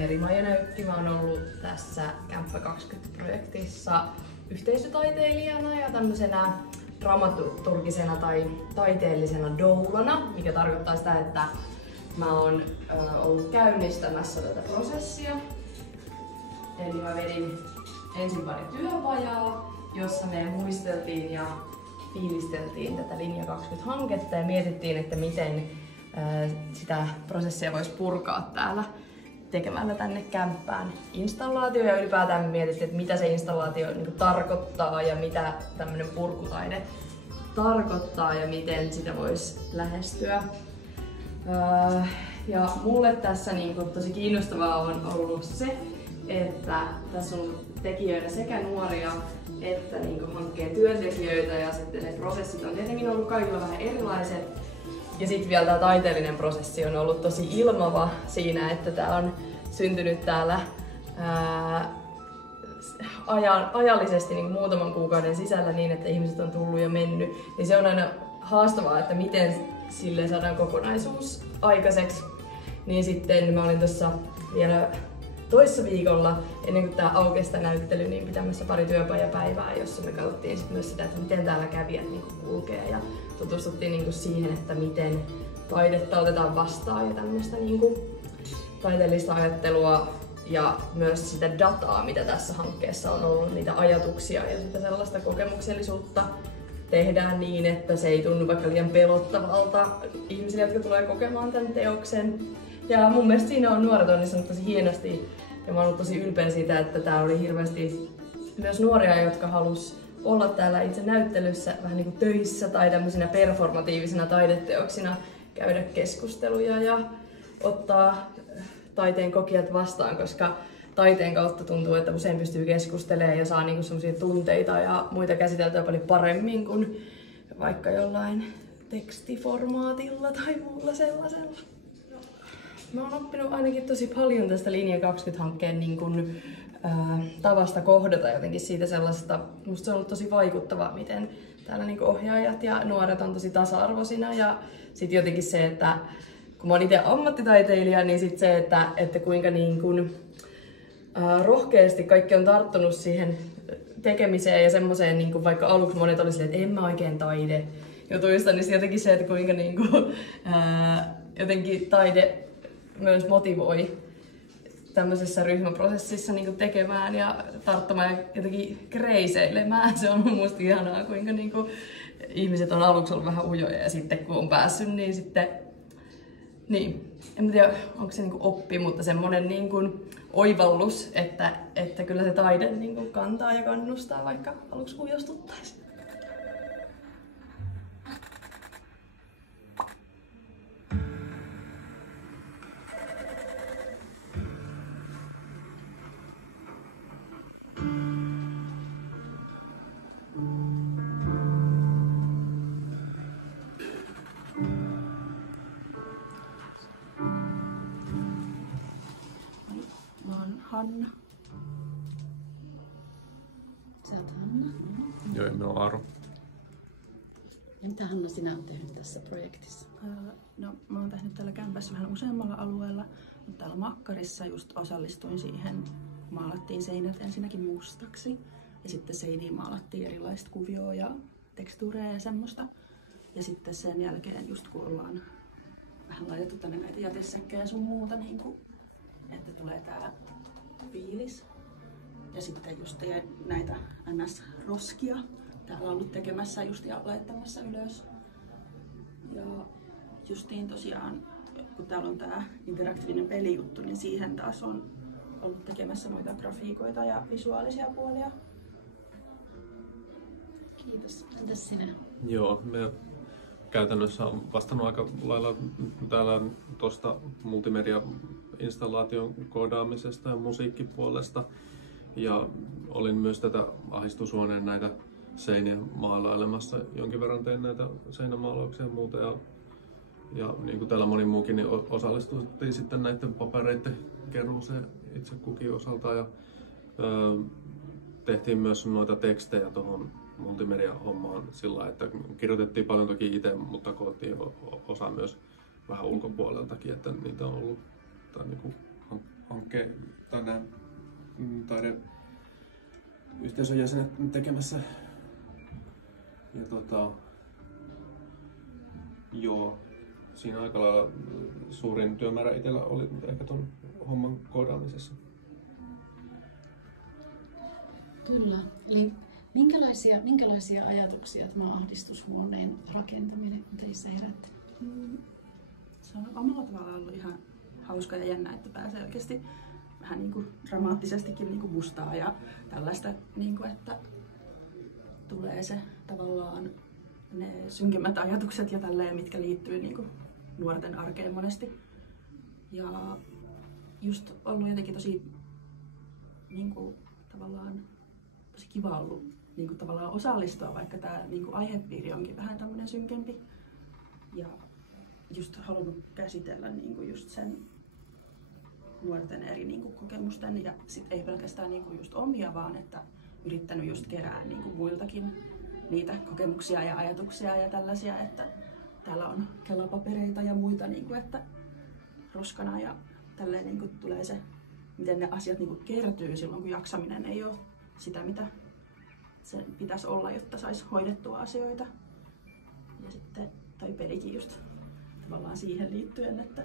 Merimaija näytti. Mä oon ollut tässä Kämppä 20-projektissa yhteisötaiteilijana ja tämmöisenä dramaturgisena tai taiteellisena doulana, mikä tarkoittaa sitä, että mä oon ollut käynnistämässä tätä prosessia. Eli mä vedin ensin pari työpajaa, jossa me muisteltiin ja fiilisteltiin tätä Linja 20-hanketta ja mietittiin, että miten sitä prosessia voisi purkaa täällä tekemällä tänne kämppään installaatio ja ylipäätään mietittiin, että mitä se installaatio niin kuin tarkoittaa ja mitä tämmöinen purkutaide tarkoittaa ja miten sitä voisi lähestyä. Ja mulle tässä niin kuin tosi kiinnostavaa on ollut se, että tässä on tekijöitä sekä nuoria että niin kuin hankkeen työntekijöitä ja sitten ne prosessit on tietenkin ollut kaikilla vähän erilaiset. Ja sitten vielä tämä taiteellinen prosessi on ollut tosi ilmava siinä, että tämä on syntynyt täällä ajallisesti niin muutaman kuukauden sisällä niin, että ihmiset on tullut ja mennyt. Niin se on aina haastavaa, että miten sille saadaan kokonaisuus aikaiseksi. Niin sitten mä olin tuossa vielä toissa viikolla, ennen kuin tämä aukesi tämä näyttely, niin pitämässä pari työpajapäivää, jossa me katsottiin sit myös sitä, että miten täällä kävijät niin kulkee ja tutustuttiin niin siihen, että miten taidetta otetaan vastaan ja tämmöistä niin taiteellista ajattelua ja myös sitä dataa, mitä tässä hankkeessa on ollut, niitä ajatuksia ja sitä sellaista kokemuksellisuutta tehdään niin, että se ei tunnu vaikka liian pelottavalta ihmisille, jotka tulee kokemaan tämän teoksen. Ja mun mielestä siinä on nuoret onnistunut tosi hienosti ja mä oon ollut tosi ylpeä siitä, että täällä oli hirveästi myös nuoria, jotka halus olla täällä itse näyttelyssä vähän niin kuin töissä tai tämmöisinä performatiivisina taideteoksina, käydä keskusteluja ja ottaa taiteen kokijat vastaan, koska taiteen kautta tuntuu, että usein pystyy keskustelemaan ja saa niinku semmoisia tunteita ja muita käsiteltyä paljon paremmin kuin vaikka jollain tekstiformaatilla tai muulla sellaisella. Mä oon oppinut ainakin tosi paljon tästä Linja 20-hankkeen niin kuin, tavasta kohdata jotenkin siitä sellaisesta. Musta se on ollut tosi vaikuttava, miten täällä niin kuin ohjaajat ja nuoret on tosi tasa-arvoisina ja sit jotenkin se, että kun mä oon itse ammattitaiteilija, niin sit se, että kuinka niin kuin, rohkeasti kaikki on tarttunut siihen tekemiseen ja semmoiseen, niin kuin vaikka aluksi monet oli silleen, että en mä oikein taide jutuista, niin jotenkin se, että kuinka niin kuin, jotenkin taide myös motivoi tämmöisessä ryhmäprosessissa niin kuin tekemään ja tarttumaan ja jotenkin kreiseilemään. Se on musta ihanaa, kuinka niin kuin ihmiset on aluksi ollut vähän ujoja ja sitten kun on päässyt, niin sitten niin, en tiedä onko se niin kuin oppi, mutta semmoinen niin kuin oivallus, että kyllä se taide niin kuin kantaa ja kannustaa, vaikka aluksi ujostuttaisiin. Hanna. Sä oot Hanna. Joo, en ole Aaro. Ja mitä Hanna sinä oot tehnyt tässä projektissa? No, mä oon tehnyt täällä kämpässä vähän useammalla alueella, mutta täällä Makkarissa just osallistuin siihen, maalattiin seinät ensinnäkin mustaksi ja sitten seiniin maalattiin erilaista kuvioa ja tekstuureja ja semmoista. Ja sitten sen jälkeen just kun ollaan vähän laitettu tänne näitä jätesäkkejä ja sun muuta, niin kuin, että tulee tää fiilis. Ja sitten just näitä NS-roskia täällä on ollut tekemässä just ja laittamassa ylös. Ja justiin tosiaan, kun täällä on tää interaktiivinen pelijuttu, niin siihen taas on ollut tekemässä noita grafiikoita ja visuaalisia puolia. Kiitos. Entäs sinä? Joo, me käytännössä on vastannut aika lailla täällä tuosta multimedia-installaation koodaamisesta ja musiikkipuolesta. Ja olin myös tätä ahdistushuoneen näitä seiniä maalailemassa. Jonkin verran tein näitä seinämaalauksia ja muuta. Ja niin kuin täällä moni muukin, niin osallistuttiin sitten näiden papereiden keruuseen itse kukin osalta. Ja tehtiin myös noita tekstejä tuohon multimedia-hommaan sillä, että kirjoitettiin paljon toki itse, mutta koottiin osa myös vähän ulkopuoleltakin, että niitä on ollut niin kuin hankkeen tai nämä taideyhteisön jäsenet tekemässä. Ja joo, siinä aika lailla suurin työmäärä itsellä oli ehkä ton homman koodaamisessa. Kyllä. Eli minkälaisia ajatuksia tämä ahdistushuoneen rakentaminen on teissä herättänyt? Se on omalla tavallaan ollut ihan hauska ja jännä, että pääsee oikeasti vähän niin kuin dramaattisestikin niin kuin mustaa ja tällaista, niin kuin, että tulee se tavallaan ne synkemmät ajatukset ja tälleen, mitkä liittyy niin kuin nuorten arkeen monesti. Ja just ollut jotenkin tosi niin kuin, tavallaan tosi kiva ollut niin kuin, tavallaan osallistua, vaikka tämä niin kuin aihepiiri onkin vähän tämmöinen synkempi. Ja just halunnut käsitellä niin kuin just sen nuorten eri niin kuin kokemusten ja sit ei pelkästään niin kuin just omia, vaan että yrittänyt just kerää niin kuin muiltakin niitä kokemuksia ja ajatuksia ja tällaisia, että täällä on kelapapereita ja muita, niin kuin, että roskana ja tälleen niin kuin tulee se, miten ne asiat niin kuin kertyy silloin, kun jaksaminen ei ole sitä, mitä sen pitäisi olla, jotta saisi hoidettua asioita. Ja sitten toi pelikin just tavallaan siihen liittyen, että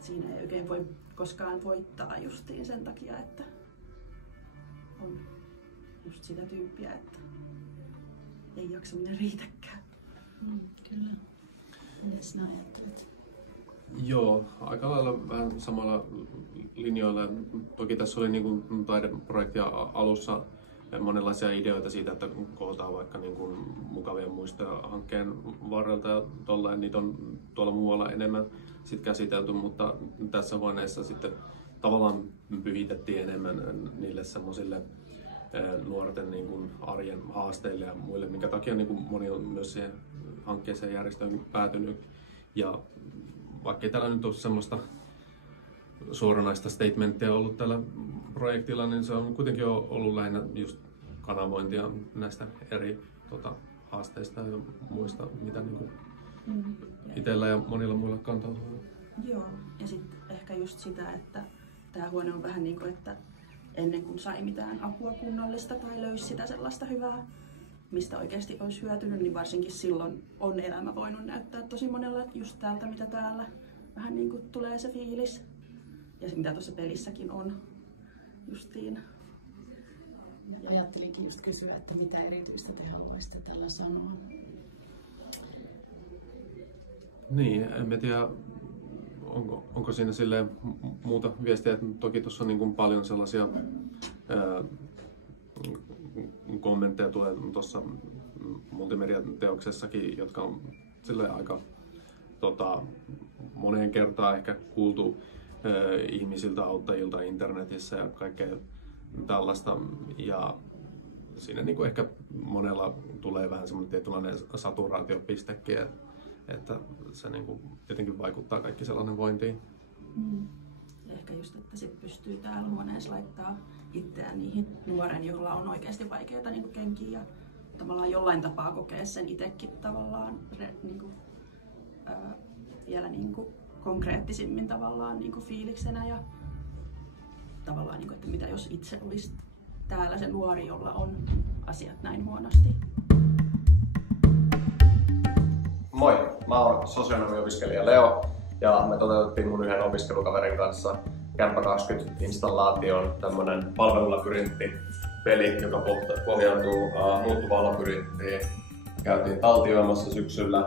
siinä ei oikein voi koskaan voittaa justiin sen takia, että on just sitä tyyppiä, että ei jaksaminen riitäkään. Kyllä. Miten sinä ajattelet? Joo, aika lailla vähän samalla linjoilla. Toki tässä oli niin kuin taideprojektin alussa monenlaisia ideoita siitä, että kootaan vaikka niin kuin mukavia muistoja hankkeen varrelta ja tolleen. Niitä on tuolla muualla enemmän sit käsitelty, mutta tässä huoneessa sitten tavallaan pyhitettiin enemmän niille semmoisille nuorten niin kuin arjen haasteille ja muille, minkä takia niin kuin moni on myös siihen hankkeeseen järjestöön päätynyt. Ja vaikka ei täällä nyt ole semmoista suoranaista statementtia ollut tällä projektilla, niin se on kuitenkin ollut lähinnä just kanavointia näistä eri haasteista ja muista, mitä niin kuin itsellä ja monilla muilla kantautuu. Joo, ja sitten ehkä just sitä, että tämä huone on vähän niin kuin, että ennen kuin sai mitään apua kunnollista tai löysi sitä sellaista hyvää, mistä oikeasti olisi hyötynyt, niin varsinkin silloin on elämä voinut näyttää tosi monella just täältä, mitä täällä vähän niin kuin tulee se fiilis. Ja se, mitä tuossa pelissäkin on justiin. Ja ajattelinkin just kysyä, että mitä erityistä te haluaisitte tällä sanoa. Niin, en tiedä, onko siinä silleen muuta viestiä. Toki tuossa on niin kuin paljon sellaisia kommentteja tulee tuossa multimediateoksessakin, jotka on silleen aika moneen kertaan ehkä kuultu ihmisiltä, auttajilta internetissä ja kaikkea tällaista. Ja siinä niin kuin ehkä monella tulee vähän semmoinen tietynlainen saturaatiopistekin, että se niin kuin jotenkin vaikuttaa kaikki sellainen vointiin. Ehkä just, että sit pystyy täällä huoneessa laittaa itseään niihin nuoren, jolla on oikeasti vaikeita niin kuin kenkiä ja tavallaan jollain tapaa kokea sen itsekin tavallaan niin kuin, vielä niin kuin konkreettisimmin tavallaan niin kuin fiiliksenä ja tavallaan, niin kuin, että mitä jos itse olisi täällä se nuori, jolla on asiat näin huonosti. Moi, mä oon sosionomiopiskelija Leo ja me toteutettiin mun yhden opiskelukaverin kanssa Kämppä 20 installaation tämmönen palvelulabyrintti-peli, joka pohjautuu muuttuvaan labyrinttiin. Käytiin taltioimassa syksyllä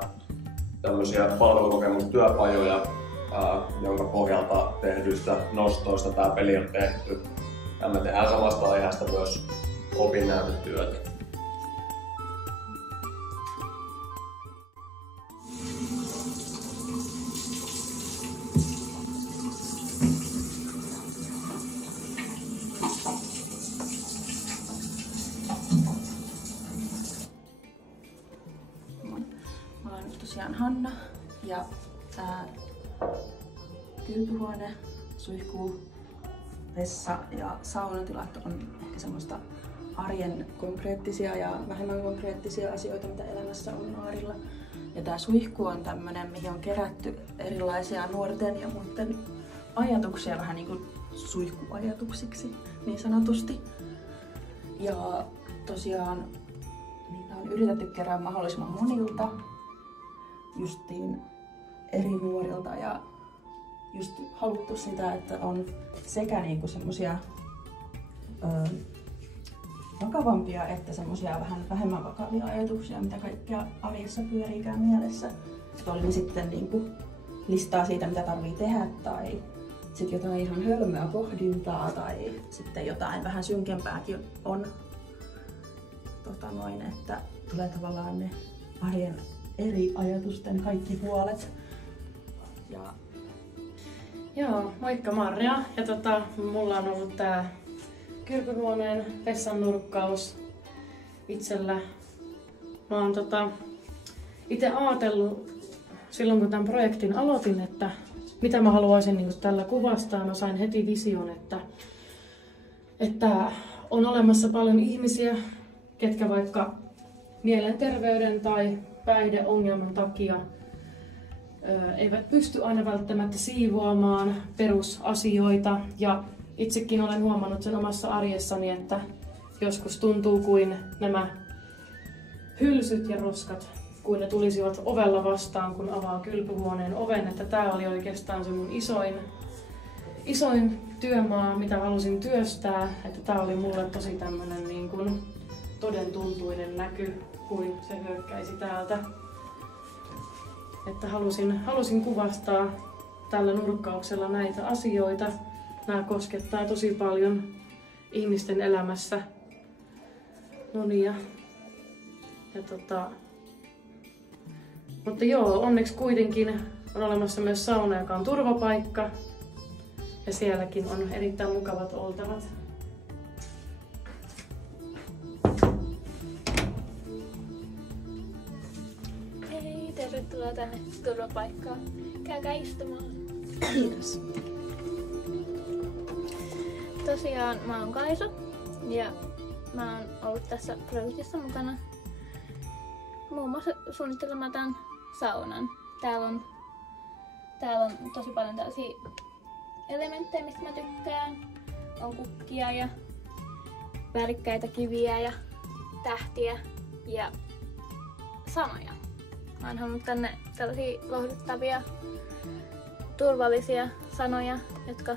tämmöisiä palvelukokemustyöpajoja, jonka pohjalta tehdyistä nostoista tää peli on tehty. Ja me tehdään samasta aiheesta myös opinnäytetyötä. Mä oon tosiaan Hanna ja tää kylpyhuone, suihku, vessa ja saunatilat on ehkä semmoista arjen konkreettisia ja vähemmän konkreettisia asioita, mitä elämässä on nuorilla. Ja tää suihku on tämmönen, mihin on kerätty erilaisia nuorten ja muiden ajatuksia vähän niin kuin suihkuajatuksiksi niin sanotusti. Ja tosiaan niitä on yritetty kerää mahdollisimman monilta, justiin eri nuorilta ja just haluttu sitä, että on sekä niinku semmosia vakavampia että semmosia vähän vähemmän vakavia ajatuksia, mitä kaikkea arjessa pyöriikään mielessä. Oli ne sitten niinku listaa siitä, mitä tarvii tehdä tai sitten jotain ihan hölmöä pohdintaa tai sitten jotain vähän synkempääkin on, että tulee tavallaan ne arjen eri ajatusten kaikki puolet. Ja joo, moikka Marja. Ja mulla on ollut tää kylpyhuoneen vessan nurkkaus itsellä. Mä oon itse ajatellut silloin kun tämän projektin aloitin, että mitä mä haluaisin niin tällä kuvastaa. Mä sain heti vision, että on olemassa paljon ihmisiä, ketkä vaikka mielenterveyden tai päihdeongelman takia eivät pysty aina välttämättä siivoamaan perusasioita. Ja itsekin olen huomannut sen omassa arjessani, että joskus tuntuu kuin nämä hylsyt ja roskat, kuin ne tulisivat ovella vastaan, kun avaa kylpyhuoneen oven. Että tämä oli oikeastaan se mun isoin työmaa, mitä halusin työstää. Että tämä oli mulle tosi tämmönen niin kuin todentuntuinen näky, kuin se hyökkäisi täältä. Että halusin kuvastaa tällä nurkkauksella näitä asioita. Nämä koskettaa tosi paljon ihmisten elämässä monia. Mutta joo, onneksi kuitenkin on olemassa myös sauna, joka on turvapaikka. Ja sielläkin on erittäin mukavat oltavat. Hei, tervetuloa tänne turvapaikkaan. Käykää istumaan. kiitos. Tosiaan mä oon Kaisa ja mä oon ollut tässä projektissa mukana muun muassa suunnittelemaan tämän saunan. Täällä on tosi paljon tällaisia elementtejä, mistä mä tykkään. On kukkia ja värikkäitä kiviä ja tähtiä ja sanoja. Mä oon halunnut tänne tällaisia lohduttavia, turvallisia sanoja, jotka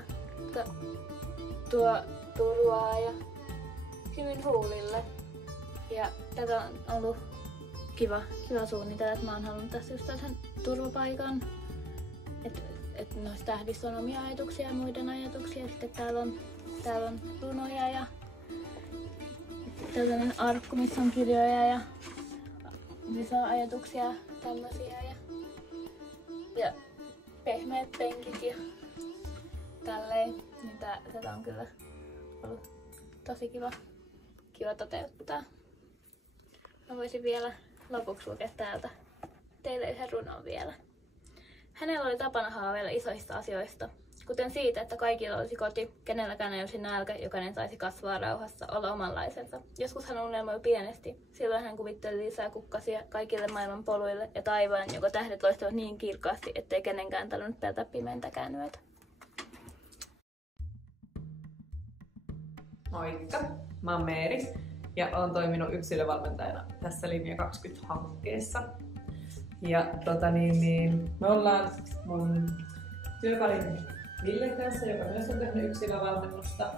tuo turvaa ja hymyn huulille. Ja tätä on ollut kiva suunnitella, että mä oon halunnut tässä just tällaisen turvapaikan. Että noissa tähdissä on omia ajatuksia ja muiden ajatuksia. Sitten täällä on runoja ja tällainen arkku, missä on kirjoja ja lisää ajatuksia tällaisia. Ja pehmeät penkit ja tälleen. Niin tätä on kyllä ollut tosi kiva toteuttaa. Mä voisin vielä lopuksi lukea täältä teille yhden runon vielä. Hänellä oli tapana haaveilla isoista asioista, kuten siitä, että kaikilla olisi koti, kenelläkään ei olisi nälkä, jokainen saisi kasvaa rauhassa, olla omanlaisensa. Joskus hän unelmoi pienesti, silloin hän kuvitteli lisää kukkasia kaikille maailman poluille ja taivaan, joko tähdet loistavat niin kirkkaasti, ettei kenenkään tarvinnut pelätä pimeintäkään yötä. Moikka, mä oon Meeri ja oon toiminut yksilövalmentajana tässä Linja 20-hankkeessa. Ja me ollaan mun työkaverin Villen kanssa, joka myös on tehnyt yksilövalmennusta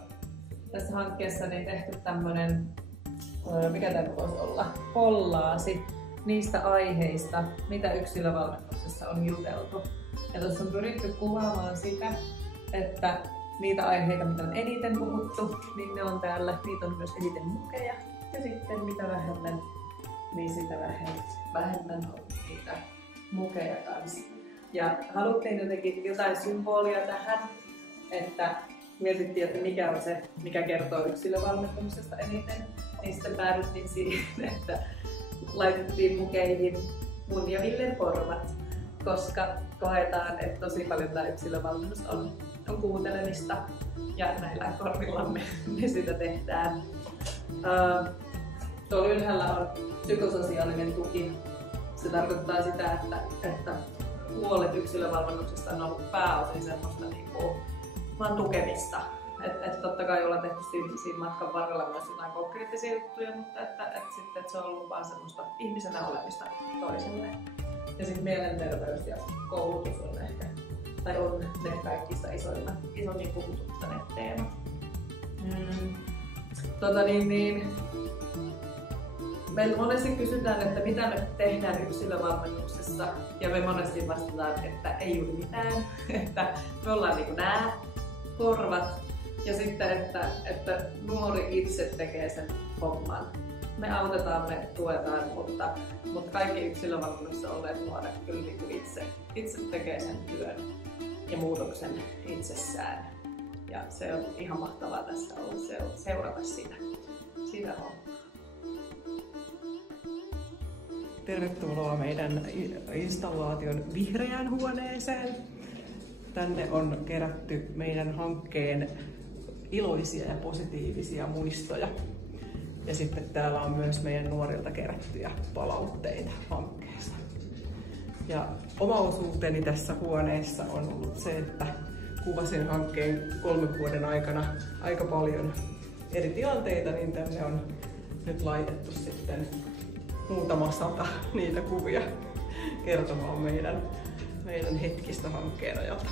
tässä hankkeessa, niin tehty tämmönen, mikä tämä voisi olla, kollaasi niistä aiheista, mitä yksilövalmennuksessa on juteltu. Ja tuossa on pyritty kuvaamaan sitä, että niitä aiheita, mitä on eniten puhuttu, niin ne on täällä. Niitä on myös eniten mukeja. Ja sitten mitä vähemmän, niin sitä vähemmän on niitä mukeja kanssa. Ja haluttiin jotenkin jotain symbolia tähän, että mietittiin, että mikä on se, mikä kertoo yksilövalmennuksesta eniten. Niin sitten päädyttiin siihen, että laitettiin mukeihin mun ja Villen format, koska koetaan, että tosi paljon tämä yksilövalmennus on kuuntelemista ja näillä korvillamme me sitä tehdään. Tuolla ylhäällä on psykososiaalinen tuki. Se tarkoittaa sitä, että puolet yksilövalmennuksesta on ollut pääosin semmoista niinku vaan tukemista. Et totta kai ollaan tehty siinä matkan varrella myös jotain konkreettisia juttuja, mutta että se on ollut vaan semmoista ihmisenä olemista toiselle. Ja sitten mielenterveys ja koulutus on ehkä, tai on ne kaikista isoimmin puhututtaneet teemat. Meillä monesti kysytään, että mitä me tehdään yksilövalmennuksessa, ja me monesti vastataan, että ei juuri mitään, että me ollaan niin kuin nää korvat, ja sitten, että nuori itse tekee sen homman. Me autetaan, me tuetaan, mutta kaikki yksilövalmennuksessa olleet nuoret kyllä niin kuin itse tekee sen työn ja muutoksen itsessään. Ja se on ihan mahtavaa tässä olla seurata sitä hommaa. Tervetuloa meidän installaation vihreään huoneeseen. Tänne on kerätty meidän hankkeen iloisia ja positiivisia muistoja. Ja sitten täällä on myös meidän nuorilta kerättyjä palautteita hankkeesta. Ja oma osuuteni tässä huoneessa on ollut se, että kuvasin hankkeen 3 vuoden aikana aika paljon eri tilanteita, niin tänne on nyt laitettu sitten muutama 100 niitä kuvia kertomaan meidän hetkistä hankkeen ajalta.